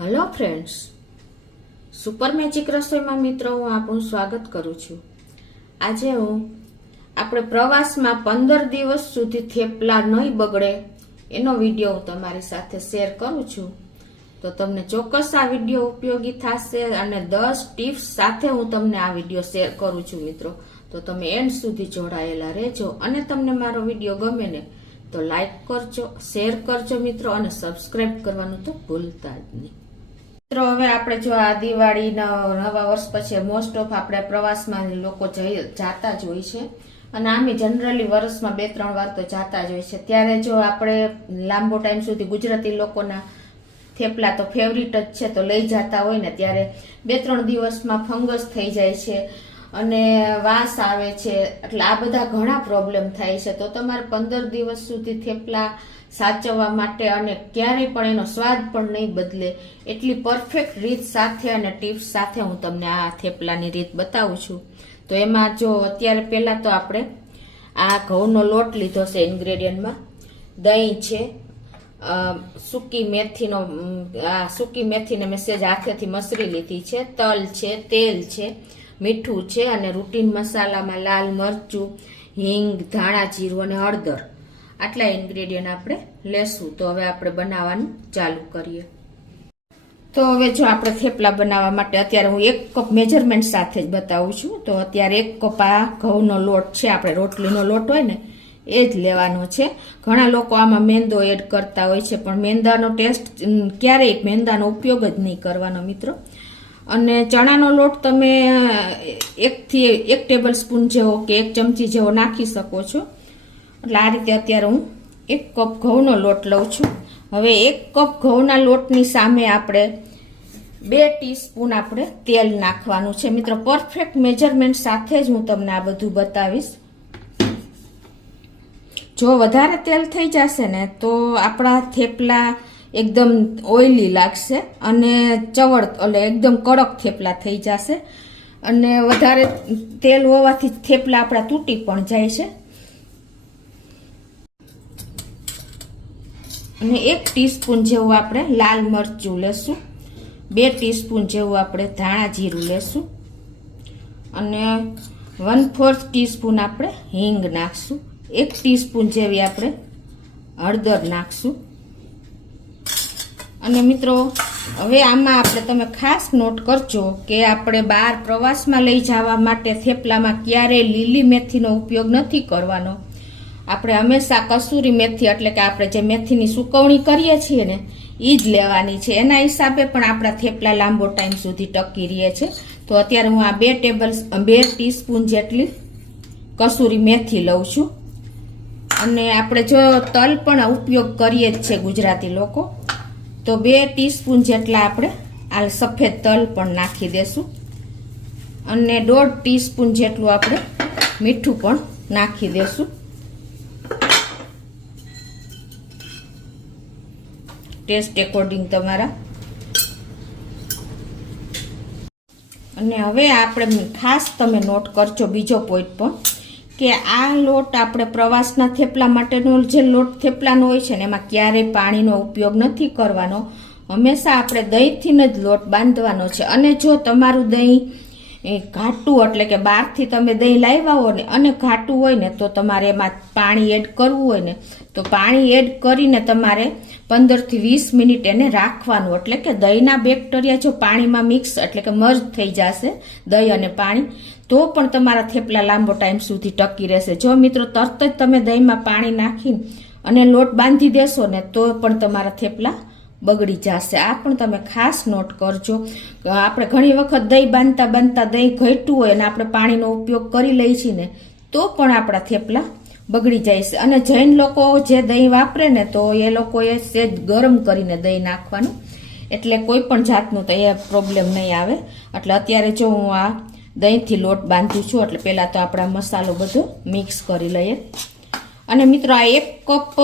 Hello friends, super magic રસોઈમાં મિત્રો હું આપનું સ્વાગત કરું છું। આજે આપણે પ્રવાસમાં 15 દિવસ સુધી થેપલા નહીં બગડે એનો વિડીયો હું તમારી સાથે શેર કરું છું। તો તમને ચોક્કસ આ વિડીયો ઉપયોગી થશે અને 10 ટિપ્સ સાથે હું તમને આ વિડીયો શેર કરું છું મિત્રો। તો તમે એન્ડ સુધી જોડાયેલા રહેજો અને તમને મારો વિડીયો ગમે ને તો લાઈક કરજો, શેર કરજો મિત્રો અને સબસ્ક્રાઇબ કરવાનું તો ભૂલતા જ નહીં। મિત્રો હવે આપણે જો આ દિવાળીના નવા વર્ષ પછી મોસ્ટ ઓફ આપણે પ્રવાસમાં લોકો જાતા જ હોય છે અને આમે જનરલી વર્ષમાં 2-3 વાર તો જાતા જ હોય છે। ત્યારે જો આપણે લાંબો ટાઈમ સુધી ગુજરાતી લોકોના થેપલા તો ફેવરિટ જ છે તો લઈ જતા હોય ને ત્યારે 2-3 દિવસમાં ફંગસ થઈ જાય છે અને વાસ આવે છે, એટલે આ બધા ઘણા પ્રોબ્લેમ થાય છે। તો તમારે 15 દિવસ સુધી થેપલા સાચવવા માટે અને ક્યારેય પણ એનો સ્વાદ પણ નહીં બદલે એટલી પરફેક્ટ રીત સાથે અને ટિપ્સ સાથે હું તમને આ થેપલાની રીત બતાવું છું। તો એમાં જો અત્યારે પહેલા તો આપણે આ ઘઉંનો લોટ લીધો છે, ઇન્ગ્રેડિયન્ટમાં દહીં છે, સૂકી મેથીને મેં સેજ હાથેથી મસરી લીધી છે, તલ છે, તેલ છે, મીઠું છે અને રૂટીન મસાલામાં લાલ મરચું, હિંગ, ધાણા જીરું અને હળદર આટલા ઇન્ગ્રેડિયન્ટ આપણે લેશું। તો હવે આપણે બનાવવાનું ચાલુ કરીએ। તો હવે જો આપણે થેપલા બનાવવા માટે અત્યારે હું 1 કપ મેજરમેન્ટ સાથે જ બતાવું છું। તો અત્યારે 1 કપ આ ઘઉંનો લોટ છે, આપણે રોટલીનો લોટ હોય ને એ જ લેવાનો છે। ઘણા લોકો આમાં મેંદો એડ કરતા હોય છે પણ મેંદાનો ટેસ્ટ ક્યારેય મેંદાનો ઉપયોગ જ નહીં કરવાનો મિત્રો। અને ચણાનો લોટ તમે 1 ટેબલ સ્પૂન જેવો કે 1 ચમચી જેવો નાખી શકો છો। એટલે આ રીતે અત્યારે હું 1 કપ ઘઉંનો લોટ લઉં છું। હવે 1 કપ ઘઉંના લોટની સામે આપણે 2 ટીસ્પૂન આપણે તેલ નાખવાનું છે મિત્રો। પરફેક્ટ મેજરમેન્ટ સાથે જ હું તમને આ બધું બતાવીશ। જો વધારે તેલ થઈ જશે ને તો આપણા થેપલા એકદમ ઓઇલી લાગશે અને એટલે એકદમ કડક થેપલા થઈ જશે અને વધારે તેલ હોવાથી થેપલા આપણા તૂટી પણ જાય છે। અને 1 ટીસ્પૂન જેવું આપણે લાલ મરચું લેશું, 2 ટીસ્પૂન જેવું આપણે ધાણા જીરું લેશું અને 1/4 ટીસ્પૂન આપણે હિંગ નાખશું, 1 ટીસ્પૂન જેવી આપણે હળદર નાખશું। અને મિત્રો હવે આમાં આપણે તમે ખાસ નોટ કરજો કે આપણે બહાર પ્રવાસમાં લઈ જવા માટે થેપલામાં ક્યારેય લીલી મેથીનો ઉપયોગ નથી કરવાનો। આપણે હંમેશા કસૂરી મેથી એટલે કે આપણે જે મેથીની સુકવણી કરીએ છીએ ને એ જ લેવાની છે। એના હિસાબે પણ આપણા થેપલા લાંબો ટાઈમ સુધી ટકી રહે છે। તો અત્યારે હું આ 2 ટીસ્પૂન જેટલી કસૂરી મેથી લઉં છું અને આપણે જો તલ પણ ઉપયોગ કરીએ જ છે ગુજરાતી લોકો, તો 2 ટીસ્પૂન જેટલા આપણે આ સફેદ તલ પણ નાખી દેશું અને 1/2 ટીસ્પૂન જેટલું આપણે મીઠું પણ નાખી દેશું। ટેસ્ટ એકોર્ડિંગ તમારા। અને હવે આપણે ખાસ તમે નોટ કરજો બીજો પોઈન્ટ પણ કે આ લોટ આપણે પ્રવાસના થેપલા માટેનો જે લોટ થેપલાનો હોય છે ને એમાં ક્યારેય પાણીનો ઉપયોગ નથી કરવાનો, હંમેશા આપણે દહીંથી જ લોટ બાંધવાનો છે। અને જો તમારું દહીં ઘાટું એટલે કે બહારથી તમે દહીં લાવ્યા હો ને અને ઘાટું હોય ને તો તમારે એમાં પાણી એડ કરવું હોય ને તો પાણી એડ કરીને તમારે 15 થી 20 મિનિટ એને રાખવાનું, એટલે કે દહીંના બેક્ટેરિયા જો પાણીમાં મિક્સ એટલે કે મર્જ થઈ જશે દહીં અને પાણી, તો પણ તમારા થેપલા લાંબો ટાઈમ સુધી ટકી રહેશે। જો મિત્રો તરત જ તમે દહીંમાં પાણી નાખીને અને લોટ બાંધી દેશો ને તો પણ તમારા થેપલા બગડી જશે। આ પણ તમે ખાસ નોટ કરજો। આપણે ઘણી વખત દહીં બાંધતા દહીં ઘટ્યું હોય અને આપણે પાણીનો ઉપયોગ કરી લઈએ છીએ ને તો પણ આપણા થેપલા બગડી જાય છે। અને જૈન લોકો જે દહીં વાપરે ને તો એ લોકોએ સેજ ગરમ કરીને દહીં નાખવાનું, એટલે કોઈ પણ જાતનું તો એ પ્રોબ્લેમ નહીં આવે। એટલે અત્યારે જો હું આ દહીંથી લોટ બાંધું છું એટલે પહેલાં તો આપણા મસાલો બધો મિક્સ કરી લઈએ। અને મિત્રો આ 1 કપ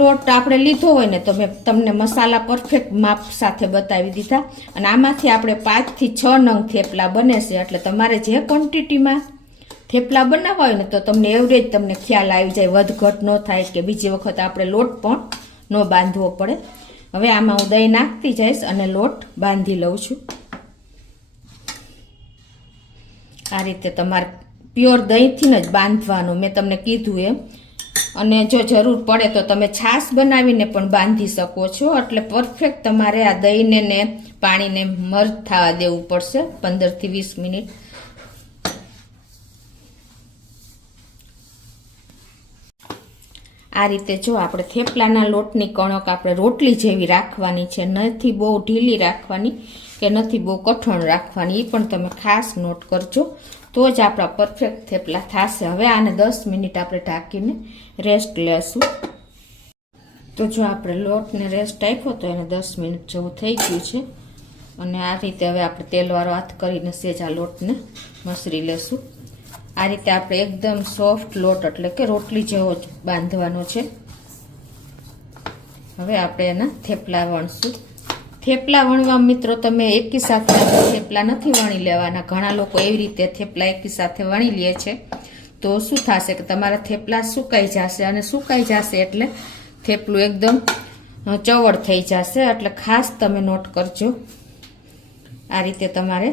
લોટ આપણે લીધો હોય ને તો મેં તમને મસાલા પરફેક્ટ માપ સાથે બતાવી દીધા અને આમાંથી આપણે 5 થી 6 નંગ થેપલા બને છે। એટલે તમારે જે ક્વોન્ટિટીમાં થેપલા બનાવવા હોય ને તો તમને એવરેજ તમને ખ્યાલ આવી જાય, વધઘટ ન થાય કે બીજી વખત આપણે લોટ પણ ન બાંધવો પડે। હવે આમાં હું દહીં નાખતી જઈશ અને લોટ બાંધી લઉં છું. આ રીતે તમારે પ્યોર દહીંથી જ બાંધવાનું, મેં તમને કીધું એમ. અને જો જરૂર પડે તો તમે છાશ બનાવીને પણ બાંધી શકો છો. એટલે પરફેક્ટ તમારે આ દહીંને ને પાણીને મર્જ થવા દેવું પડશે 15 થી 20 મિનિટ. આ રીતે જો આપણે થેપલાના લોટની કણક આપણે રોટલી જેવી રાખવાની છે, નથી બહુ ઢીલી રાખવાની કે નથી બહુ કઠણ રાખવાની. એ પણ તમે ખાસ નોટ કરજો, તો જ આપણા પરફેક્ટ થેપલા થશે. હવે આને 10 મિનિટ આપણે ઢાંકીને રેસ્ટ લેશું. તો જો આપણે લોટને રેસ્ટ આપ્યો તો એને 10 મિનિટ જેવું થઈ ગયું છે. અને આ રીતે હવે આપણે તેલવાળો હાથ કરીને સેજા લોટને મસરી લેશું. આ રીતે આપણે એકદમ સોફ્ટ લોટ એટલે કે રોટલી જેવો જ બાંધવાનો છે. હવે આપણે એના થેપલા વણશું. થેપલા વણવા મિત્રો તમે એકી સાથે થેપલા નથી વણી લેવાના. ઘણા લોકો એવી રીતે થેપલા એકી સાથે વણી લે છે, તો શું થશે કે તમારા થેપલા સુકાઈ જશે, અને સુકાઈ જશે એટલે થેપલું એકદમ ચવડ થઈ જશે. એટલે ખાસ તમે નોટ કરજો. આ રીતે તમારે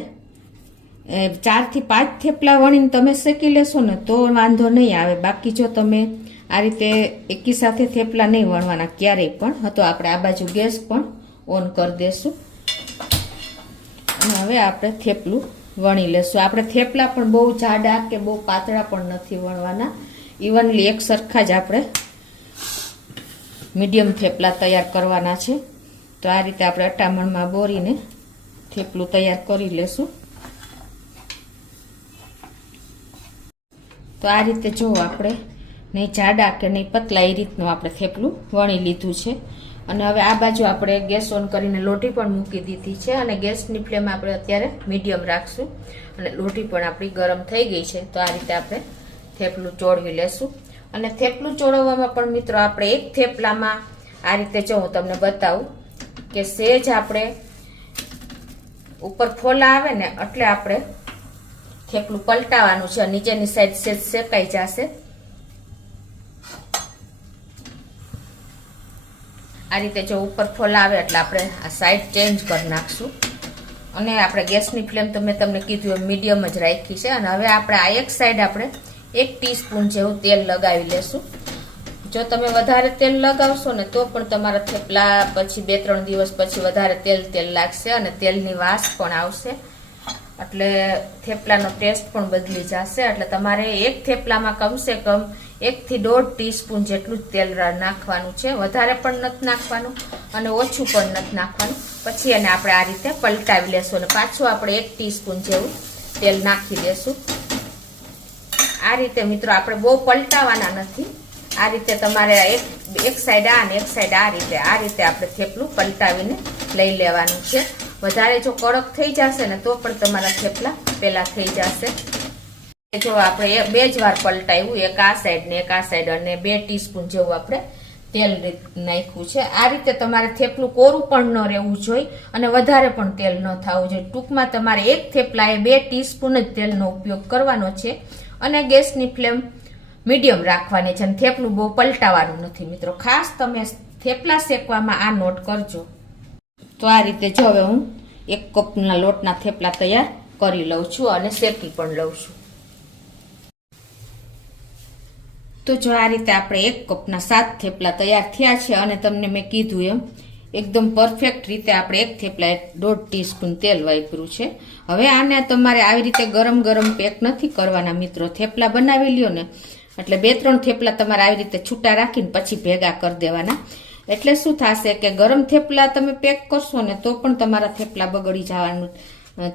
4 થી 5 થેપલા વણીને તમે શેકી લેશો ને તો વાંધો નહીં આવે. બાકી જો તમે આ રીતે એકી સાથે થેપલા નહીં વણવાના ક્યારેય પણ. તો આપણે આ બાજુ ગેસ પણ ઓન કરી દેશું. અને હવે આપણે થેપલું વણી લેશું. આપણે થેપલા પણ બહુ જાડા કે બહુ પાતળા પણ નથી વણવાના, ઇવનલી એક સરખા જ આપણે મીડિયમ થેપલા તૈયાર કરવાના છે. તો આ રીતે આપણે અટામણમાં બોરીને થેપલું તૈયાર કરી લેશું. તો આ રીતે જો આપણે નહીં જાડા કે નહીં પતલા એ રીતનું આપણે થેપલું વણી લીધું છે. અને હવે આ બાજુ આપણે ગેસ ઓન કરીને લોટી પણ મૂકી દીધી છે. અને ગેસની ફ્લેમ આપણે અત્યારે મીડિયમ રાખશું. અને લોટી પણ આપણી ગરમ થઈ ગઈ છે. તો આ રીતે આપણે થેપલું ચોળવી લેશું. અને થેપલું ચોળવવામાં પણ મિત્રો આપણે એક થેપલામાં આ રીતે જો હું તમને બતાવું કે સેજ આપણે ઉપર ફોલા આવે ને એટલે આપણે થેપલું પલટાવાનું છે. નીચેની સાઈડ સેજ શેકાઈ જશે. આ રીતે જો ઉપર ફોલા આવે એટલે આપણે આ સાઈડ ચેન્જ કરી નાખશું. અને આપણે ગેસની ફ્લેમ તો મેં તમને કીધું એમ મીડિયમ જ રાખી છે. અને હવે આપણે આ એક સાઈડ આપણે 1 ટીસ્પૂન જેવું તેલ લગાવી લેશું. જો તમે વધારે તેલ લગાવશો ને તો પણ તમારા થેપલા પછી 2-3 દિવસ પછી વધારે તેલ લાગશે અને તેલની વાસ પણ આવશે. એટલે થેપલાનો ટેસ્ટ પણ બદલી જશે. એટલે તમારે એક થેપલામાં કમસે કમ 1 થી 1.5 ટીસ્પૂન જેટલું જ તેલ નાખવાનું છે. વધારે પણ નથી નાખવાનું અને ઓછું પણ નથી નાખવાનું. પછી એને આપણે આ રીતે પલટાવી લેશું અને પાછું આપણે 1 ટીસ્પૂન જેવું તેલ નાખી દેશું. આ રીતે મિત્રો આપણે બહુ પલટાવાના નથી. આ રીતે તમારે એક સાઈડ આ અને એક સાઈડ આ રીતે આપણે થેપલું પલટાવીને લઈ લેવાનું છે. વધારે જો કડક થઈ જશે ને તો પણ તમારા થેપલા પેલા થઈ જશે. જો આપણે 2 જ વાર પલટાવ્યું, એક આ સાઈડ ને એક આ સાઈડ, અને 2 ટીસ્પૂન જેવું આપણે તેલ નાખ્યું છે. આ રીતે તમારે થેપલું કોરું પણ ન રહેવું જોઈએ અને વધારે પણ તેલ ન થવું જોઈએ. ટૂંકમાં તમારે એક થેપલાએ 2 ટીસ્પૂન જ તેલનો ઉપયોગ કરવાનો છે. અને ગેસની ફ્લેમ મીડિયમ રાખવાની છે. અને થેપલું બહુ પલટાવાનું નથી મિત્રો. ખાસ તમે થેપલા શેકવામાં આ નોટ કરજો. તો આ રીતે જો હવે હું 1 કપના લોટના થેપલા તૈયાર કરી લઉં છું અને શેકી પણ લઉં છું. તો જો આ રીતે આપણે 1 કપના 7 થેપલા તૈયાર થયા છે. અને તમને મેં કીધું એમ એકદમ પરફેક્ટ રીતે આપણે 1 થેપલા 1.5 ટીસ્પૂન તેલ વાપર્યું છે. હવે આને તમારે આવી રીતે ગરમ પેક નથી કરવાના મિત્રો. થેપલા બનાવી લ્યો ને એટલે 2-3 થેપલા તમારે આવી રીતે છૂટા રાખીને પછી ભેગા કરી દેવાના. એટલે શું થશે કે ગરમ થેપલા તમે પેક કરશો ને તો પણ તમારા થેપલા બગડી જવાનું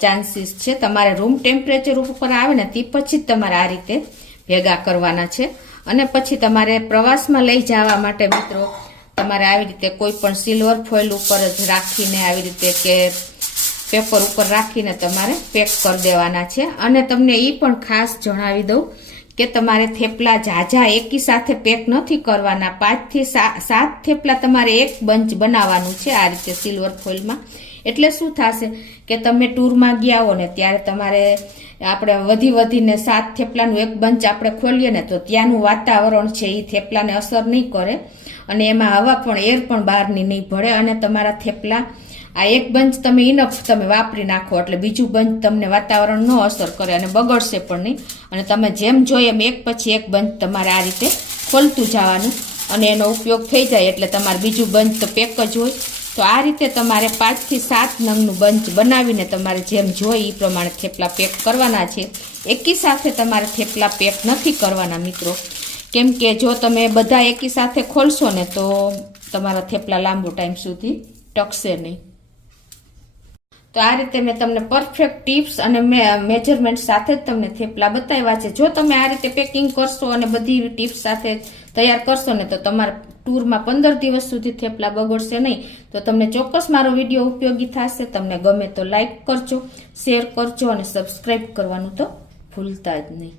ચાન્સીસ છે. તમારે રૂમ ટેમ્પરેચર ઉપર આવે ને તે પછી જ તમારે આ રીતે ભેગા કરવાના છે. અને પછી તમારે પ્રવાસમાં લઈ જવા માટે મિત્રો તમારે આવી રીતે કોઈ પણ સિલ્વર ફોઇલ ઉપર જ રાખીને આવી રીતે કે પેપર ઉપર રાખીને તમારે પેક કરી દેવાના છે. અને તમને એ પણ ખાસ જણાવી દઉં કે તમારે થેપલા ઝાઝા એકી સાથે પેક નથી કરવાના. 5 થી 7 થેપલા તમારે એક બંચ બનાવવાનું છે આ રીતે સિલ્વર ફોઇલમાં. એટલે શું થશે કે તમે ટૂરમાં ગયા હો ને ત્યારે તમારે આપણે વધીને 7 થેપલાનું એક બંચ આપણે ખોલીએ ને તો ત્યાંનું વાતાવરણ છે એ થેપલાને અસર નહીં કરે. અને એમાં હવા પણ એર પણ બહારની નહીં ભળે અને તમારા થેપલા આ એક બંચ તમે ઇનફ તમે વાપરી નાખો એટલે બીજું બંચ તમને વાતાવરણ ન અસર કરે અને બગડશે પણ નહીં. અને તમે જેમ જોઈએ એમ એક પછી એક બંચ તમારે આ રીતે ખોલતું જવાનું અને એનો ઉપયોગ થઈ જાય એટલે તમારે બીજું બંચ તો પેક જ હોય. તો આ રીતે તમારે 5 થી 7 નંગનું બંચ બનાવીને તમારે જેમ જોઈએ એ પ્રમાણે થેપલા પેક કરવાના છે. એકી સાથે તમારે થેપલા પેક નથી કરવાના મિત્રો, કેમ કે જો તમે બધા એકી સાથે ખોલશો ને તો તમારા થેપલા લાંબો ટાઈમ સુધી ટકશે નહીં. તો આ રીતે મેં તમને પરફેક્ટ ટિપ્સ અને મેજરમેન્ટ સાથે જ તમને થેપલા બતાવ્યા છે. જો તમે આ રીતે પેકિંગ કરશો અને બધી ટિપ્સ સાથે તૈયાર કરશો ને તો તમારા ટૂરમાં 15 દિવસ સુધી થેપલા બગડશે નહીં. તો તમને ચોક્કસ મારો વિડીયો ઉપયોગી થશે. તમને ગમે તો લાઈક કરજો, શેર કરજો અને સબસ્ક્રાઈબ કરવાનું તો ભૂલતા જ નહીં.